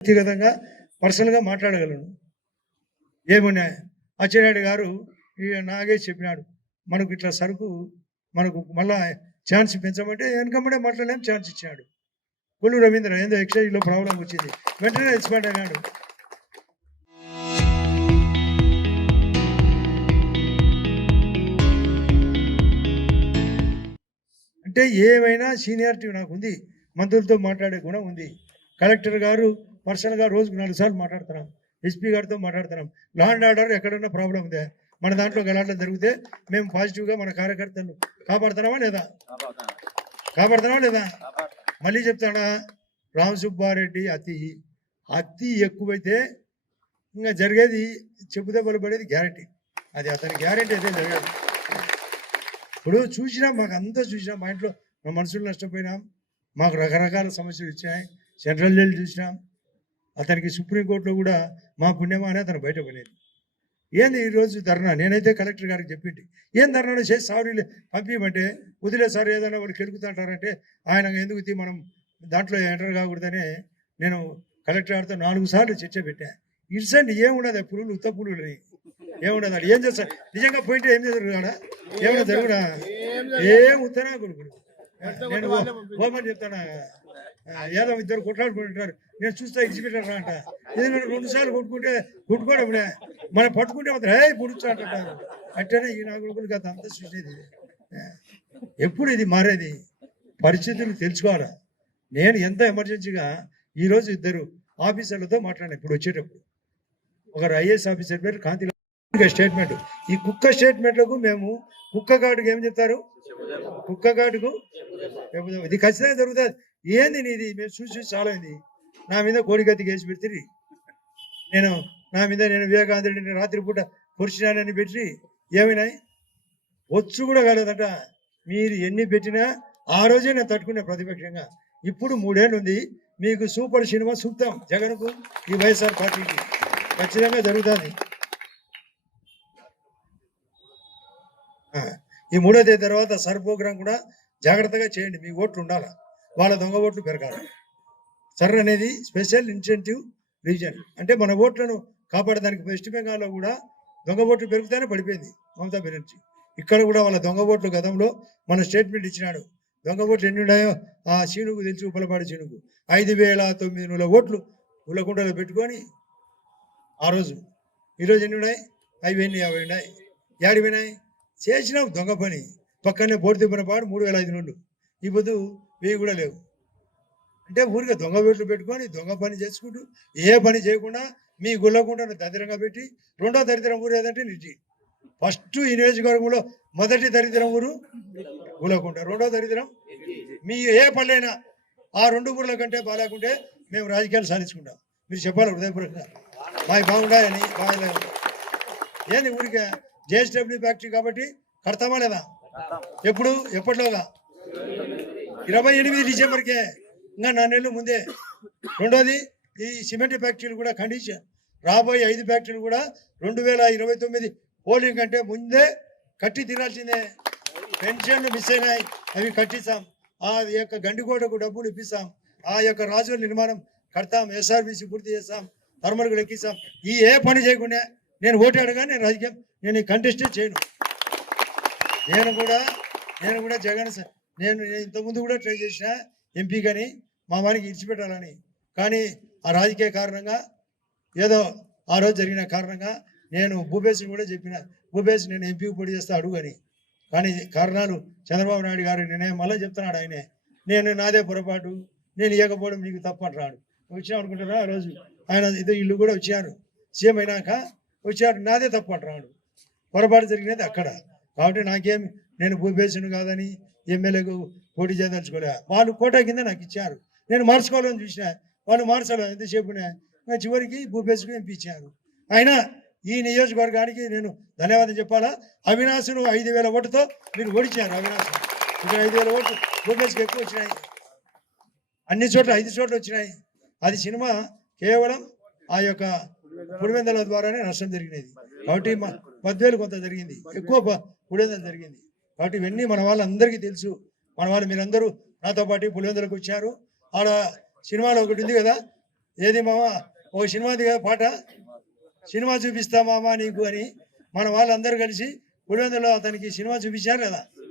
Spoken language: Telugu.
వ్యక్తిగతంగా పర్సనల్గా మాట్లాడగలను. ఏమన్నా అచ్చెన్నాయుడు గారు నాగేష్ చెప్పినాడు, మనకు ఇట్లా సరుకు మనకు మళ్ళా ఛాన్స్ పెంచమంటే వెనకమ్మడే మాట్లాడలేం ఛాన్స్ ఇచ్చాడు. కొల్లు రవీంద్ర ఏందో ఎక్సైజ్లో ప్రాబ్లం వచ్చింది, వెంటనే ఎక్స్పర్ట్ అయినాడు. అంటే ఏమైనా సీనియారిటీ నాకు ఉంది, మంత్రులతో మాట్లాడే గుణం ఉంది. కలెక్టర్ గారు పర్సనల్గా రోజుకు 4 సార్లు మాట్లాడుతున్నాం, ఎస్పీ గారితో మాట్లాడుతున్నాం. లా అండ్ ఆర్డర్ ఎక్కడన్నా ప్రాబ్లం ఉందా, మన దాంట్లో గలాట్లు జరిగితే మేము పాజిటివ్గా మన కార్యకర్తలు కాపాడుతున్నామా లేదా? మళ్ళీ చెప్తాడా, రామ్ సుబ్బారెడ్డి అతి ఎక్కువైతే ఇంకా జరిగేది చెప్పుదే బలపడేది గ్యారంటీ. అది అతని గ్యారంటీ అయితే జరగదు. ఇప్పుడు చూసినాం, మాకు అంతా చూసినాం, మా ఇంట్లో మా మనుషులు నష్టపోయినాం, మాకు రకరకాల సమస్యలు ఇచ్చాయి. సెంట్రల్ జైలు చూసినాం, అతనికి సుప్రీంకోర్టులో కూడా మా పుణ్యమా అని అతను బయటపడలేదు. ఏంది ఈరోజు ధర్నా? నేనైతే కలెక్టర్ గారికి చెప్పింది, ఏం ధర్నా చేసి సారీలు పంపించమంటే వదిలే సార్, ఏదైనా వాళ్ళు కెలుకుతుంటారంటే ఆయన ఎందుకు మనం దాంట్లో ఎంటర్ కాకూడదని నేను కలెక్టర్ గారితో 4 సార్లు చర్చ పెట్టా. ఇట్సండి ఏముండదు, పులులు ఉత్త పులులు ఏముండదు. అది ఏం చేస్తారు నిజంగా పోయింటే ఏం చేస్తారు కాడా, ఏమైనా జరుగునా? ఏం ఉత్తరా కొడుకుడు. నేను ఓమని చెప్తానా, ఏదో ఇద్దరు కొట్లాడుకుంటారు, నేను చూస్తా ఎగ్జిబిటర్ అంట. ఎందుకంటే 2 సార్లు కొట్టుకోవడమే, మనం పట్టుకుంటే మాత్రం పొడుచు అంటారు. అట్టనే ఈ నా కొడుకులు గత అంతా చూసేది. ఎప్పుడు ఇది మారేది? పరిస్థితులు తెలుసుకోవాలా. నేను ఎంత ఎమర్జెన్సీగా ఈరోజు 2 ఆఫీసర్లతో మాట్లాడినా. ఇప్పుడు వచ్చేటప్పుడు ఒకరు ఐఏఎస్ ఆఫీసర్ పేరు కాంతి స్టేట్మెంట్. ఈ కుక్క స్టేట్మెంట్లకు మేము కుక్క కాటుకు ఏం చెప్తారు, కుక్క కాటుకు ఇది ఖచ్చితంగా జరుగుతుంది. ఏంది నీది? మేము చూసి చాలా అయింది. నా మీద కోడికత్తి కేసు పెడితే నా మీద నేను వివేకానందుడిని రాత్రిపూట పొడిచినానని పెట్టి ఏమైనాయి? వచ్చు కూడా కాలేదట. మీరు ఎన్ని పెట్టినా ఆ రోజే నేను తట్టుకునే ప్రతిపక్షంగా. ఇప్పుడు 3 ఏళ్ళు ఉంది, మీకు సూపర్ సినిమా సూక్తం జగన్కు, ఈ వైఎస్ఆర్ పార్టీకి ఖచ్చితంగా జరుగుతుంది. ఈ 3వ తేదీ తర్వాత సర్ ప్రోగ్రాం కూడా జాగ్రత్తగా చేయండి. మీ ఓట్లు ఉండాలా, వాళ్ళ దొంగ ఓట్లు పెరగాలి. సర్ అనేది స్పెషల్ ఇన్సెంటివ్ రీజన్, అంటే మన ఓట్లను కాపాడడానికి. వెస్ట్ బెంగాల్లో కూడా దొంగ ఓట్లు పెరుగుతానే పడిపోయింది మమతా బెనర్జీ. ఇక్కడ కూడా వాళ్ళ దొంగ ఓట్లు గతంలో మన స్టేట్మెంట్ ఇచ్చినాడు. దొంగ ఓట్లు ఎన్ని ఉన్నాయో ఆ చీనుకు తెలుసు, ఉప్పలపాటి చీనుకు. 5,900 ఓట్లు ఉల్లకుంటలో పెట్టుకొని ఆ రోజు. ఈరోజు ఎన్ని ఉన్నాయి? 5,050 ఉన్నాయి. ఏడు వినాయి చేసినాం దొంగ పని. పక్కనే బోర్తిప్పిన పాడు 3,500. ఈ పొద్దు 1000 కూడా లేవు. అంటే ఊరికే దొంగ ఓట్లు పెట్టుకొని దొంగ పని చేసుకుంటూ ఏ పని చేయకుండా మీ గుల్లకుంటను దరిద్రంగా పెట్టి. 2వ దరిద్రం ఊరు ఏదంటే నిజి. ఫస్ట్ ఈ నియోజకవర్గంలో మొదటి దరిద్రం ఊరు గుల్లకుంట, 2వ దరిద్రం మీ ఏ పనులైనా ఆ 2 ఊర్ల కంటే బాగాలేకుంటే మేము రాజకీయాలు సాధించుకుంటాం. మీరు చెప్పాలి హృదయపూర్వకంగా, మాకు బాగుండాయని. బాగాలేదు ఏంది ఊరికే జేఎస్డబ్ల్యూ ఫ్యాక్టరీ కాబట్టి కడతామా లేదా? ఎప్పటిలోగా 28 డిసెంబర్కే, ఇంకా 4 నెలలు ముందే. 2వది ఈ సిమెంట్ ఫ్యాక్టరీలు కూడా కండిషన్, రాబోయే 5 ఫ్యాక్టరీలు కూడా 2029 పోలింగ్ కంటే ముందే కట్టి తీరాల్సిందే. పెన్షన్లు మిస్ అయినాయి, అవి కట్టిస్తాం. ఆ యొక్క గండికోటకు డబ్బులు ఇప్పిస్తాం. ఆ యొక్క రాజుల నిర్మాణం కడతాం. ఎస్ఆర్బీసీ పూర్తి చేస్తాం. ధర్మలకు లెక్కిస్తాం. ఈ ఏ పని చేయకుండా నేను ఓటాడుగా నేను రాజకీయం నేను కంటెస్టే చేయను. నేను కూడా జగన్ నేను ఇంతకుముందు కూడా ట్రై చేసిన ఎంపీ కానీ మా వారికి ఇడిచిపెట్టాలని. కానీ ఆ రాజకీయ కారణంగా ఏదో ఆ రోజు జరిగిన కారణంగా నేను భూపేశ్ని కూడా చెప్పిన, భూపేశ్ నేను ఎంపీకి పోటీ చేస్తా అడుగు అని. కానీ కారణాలు చంద్రబాబు నాయుడు గారు నిర్ణయం మళ్ళీ చెప్తున్నాడు ఆయనే. నాదే పొరపాటు, నేను ఇవ్వకపోవడం నీకు తప్పు అంటున్నాడు. వచ్చినా అనుకుంటారా ఆ రోజు ఆయన ఇల్లు కూడా వచ్చారు, సీఎం అయినాక వచ్చారు, నాదే తప్పు అంటున్నాడు. పొరపాటు జరిగినది అక్కడ. కాబట్టి నాకేం, నేను భూపేశను కాదని ఎమ్మెల్యేకు పోటీ చేయదలుచుకోలే. వాళ్ళు కోటా కింద నాకు ఇచ్చారు, నేను మార్చుకోవాలని చూసిన, వాళ్ళు మార్చాలి ఎంతసేపునే. చివరికి భూపేశకు ఎంపీ ఇచ్చారు. అయినా ఈ నియోజకవర్గానికి నేను ధన్యవాదం చెప్పాలా. అవినాశ్ను 5,000 ఓటుతో మీరు ఓడించారు. అవినాశ్ ఇక్కడ 5,000 ఓట్లు, భూపేశ్కి ఎక్కువ వచ్చినాయి. అన్ని చోట్ల 5 చోట్ల వచ్చినాయి. అది సినిమా కేవలం ఆ యొక్క పులివెందుల ద్వారానే నష్టం జరిగినది. కాబట్టి 10,000 కొంత జరిగింది, ఎక్కువ పులివెందులు జరిగింది. కాబట్టి ఇవన్నీ మన వాళ్ళందరికీ తెలుసు. మన వాళ్ళు మీరందరూ నాతో పాటు పులివెందులకు వచ్చారు. ఆడ సినిమాలో ఒకటి ఉంది కదా, ఏది మామ ఓ సినిమాది కదా పాట, సినిమా చూపిస్తా మామ నీకు అని మన వాళ్ళందరూ కలిసి పులివెందులో అతనికి సినిమా చూపించారు కదా.